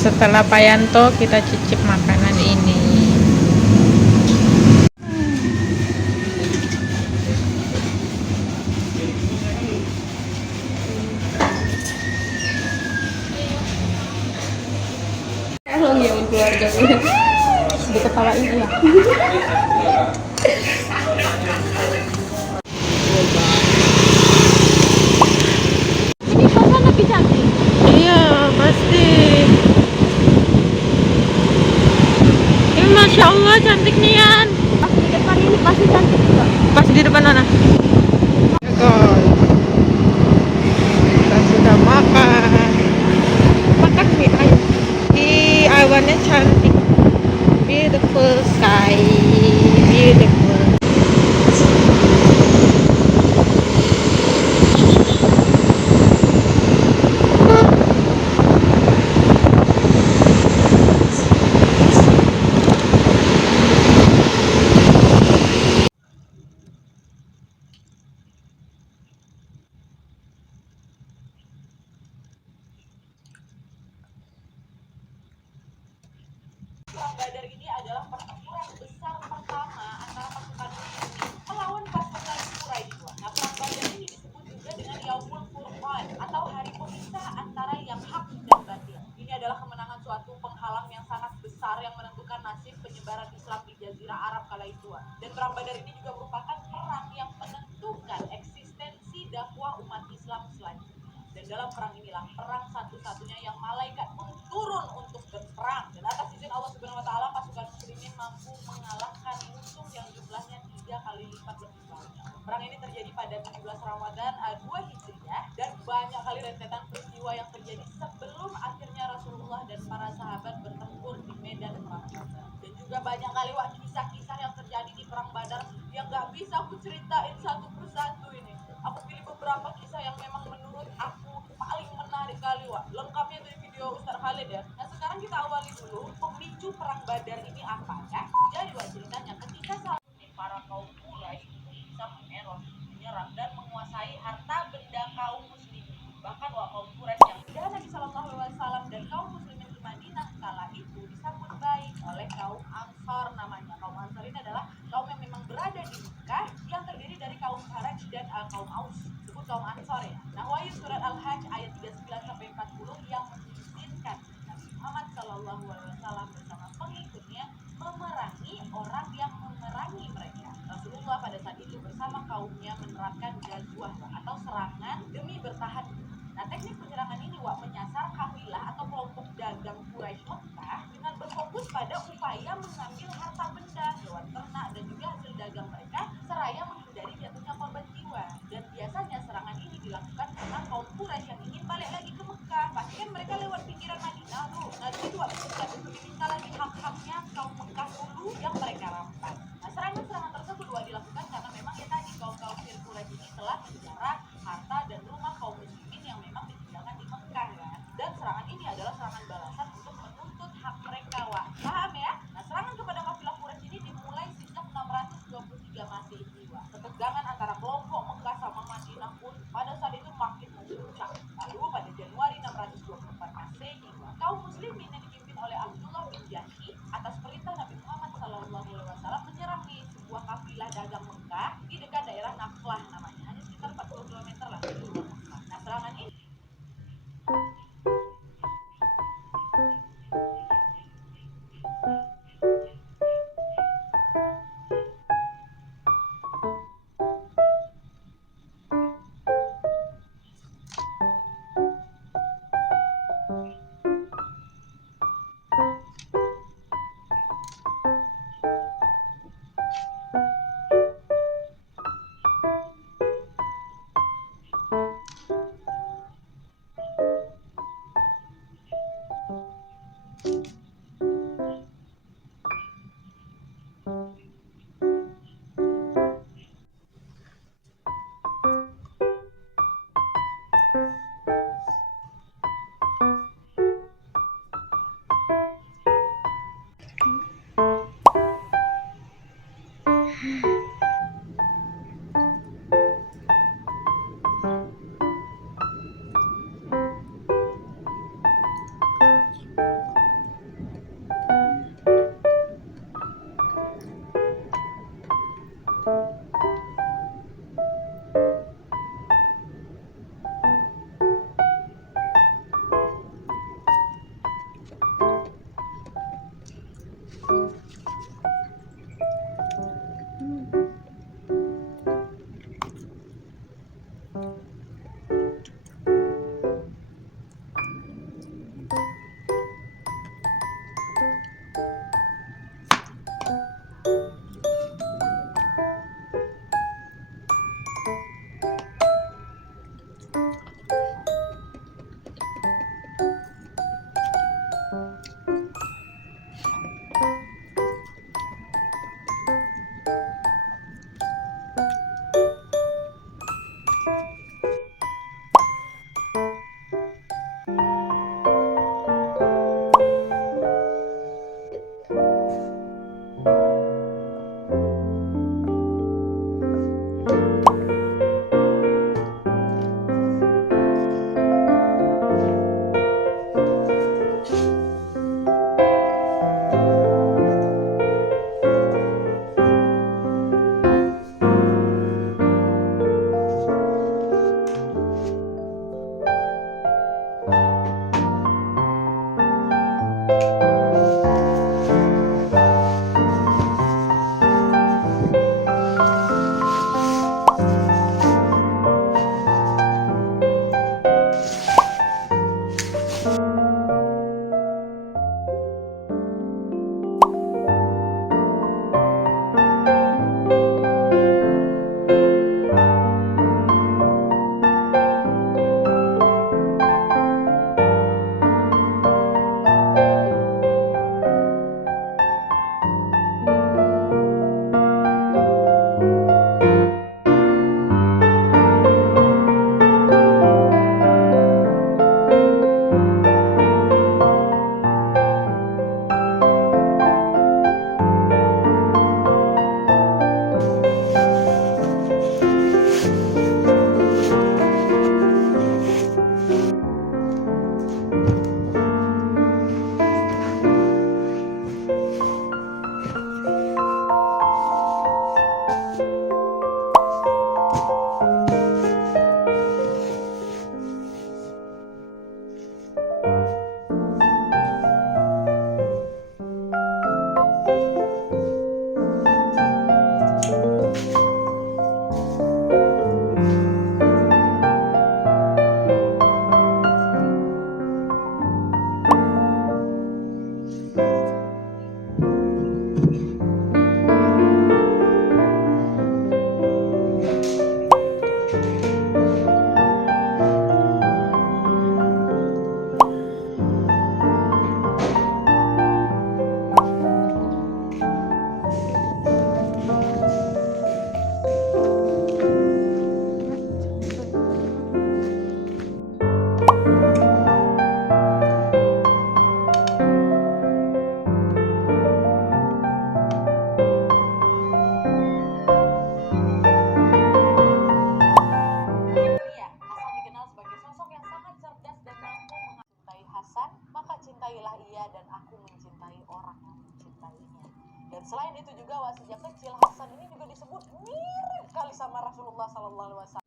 Setelah Payanto, kita cicip makanan ini. Emang ya keluarga gue diketawain ya. Ini pasan lebih cantik. Iya, pasti. Ini Masya Allah cantik nian. Pas di depan ini pasti cantik juga. Pas di depan mana? Kita sudah makan. Makan mie ayam. Ih, awannya cantik. Beautiful sky. Beautiful. Perang Badar ini adalah pertempuran besar pertama antara pasukan muslimin melawan pasukan Quraisy. Nah, perang Badar ini disebut juga dengan Yaumul Furqan atau hari pemisah antara yang hak dan batil. Ini adalah kemenangan suatu penghalang yang sangat besar yang menentukan nasib penyebaran Islam di Jazirah Arab kala itu. Dan perang Badar ini juga merupakan perang yang menentukan eksistensi dakwah umat Islam selanjutnya. Dan dalam perang inilah perang satu-satunya yang malaikat pun turun untuk berperang. Dan atas izin Allah Subhanahu wa taala pasukan muslimin mampu mengalahkan musuh yang jumlahnya 3 kali lipat lebih banyak. Perang ini terjadi pada 17 Ramadan 2 Hijriah dan banyak kali rentetan peristiwa yang terjadi sebelum akhirnya Rasulullah dan para sahabat bertempur di medan perang Badar. Dan juga banyak kali kisah-kisah yang terjadi di perang Badar yang gak bisa aku ceritain satu persatu ini. Aku pilih beberapa kisah yang memang menurut aku paling menarik kali, Wak. Lengkapnya dari video Ustaz Khalid ya. Nah, sekarang kita awali dulu pemicu perang Badar ini apa ya. Jadi, Wak, ceritanya ketika saat ini para kaum Quraisy bisa menyerang dan menguasai harta benda kaum muslimin. Bahkan Wak, kaum Quraisy yang sudah Nabi Shallallahu Alaihi Wasallam dan kaum muslimin di Madinah kala itu disambut baik oleh kaum Ansar namanya. Kaum Ansar ini adalah kaum yang memang berada di Mekah yang terdiri dari kaum Kharaj dan kaum Aus. Disebut kaum Ansar ya. Nah, Wahyu surat Al-Hajj ayat 39 sampai 40 yang mengizinkan Nabi Muhammad Shallallahu Alaihi Wasallam bersama pengikutnya memerangi orang yang memerangi mereka. Rasulullah pada saat itu bersama kaumnya menerapkan ghazwah atau serangan demi bertahan. Nah, teknik penyerangan ini menyasar kafilah atau kelompok dagang Quraisy Mekah dengan berfokus pada upaya mengambil harta benda, hewan ternak dan juga hasil dagang mereka seraya menghindari jatuhnya korban jiwa. Dan biasanya serangan ini dilakukan karena kaum Quraisy yang ingin balik lagi ke Mekah. Pasti kan mereka lewat pinggiran Madinah tuh. Nah, jadi untuk diminta lagi hak-haknya kaum Mekah dulu yang mereka rampas. Nah, serangan-serangan tersebut dilakukan karena memang ya tadi kaum kafir Quraisy ini telah menjara Selain itu juga sejak kecil Hasan ini juga disebut mirip kali sama Rasulullah SAW.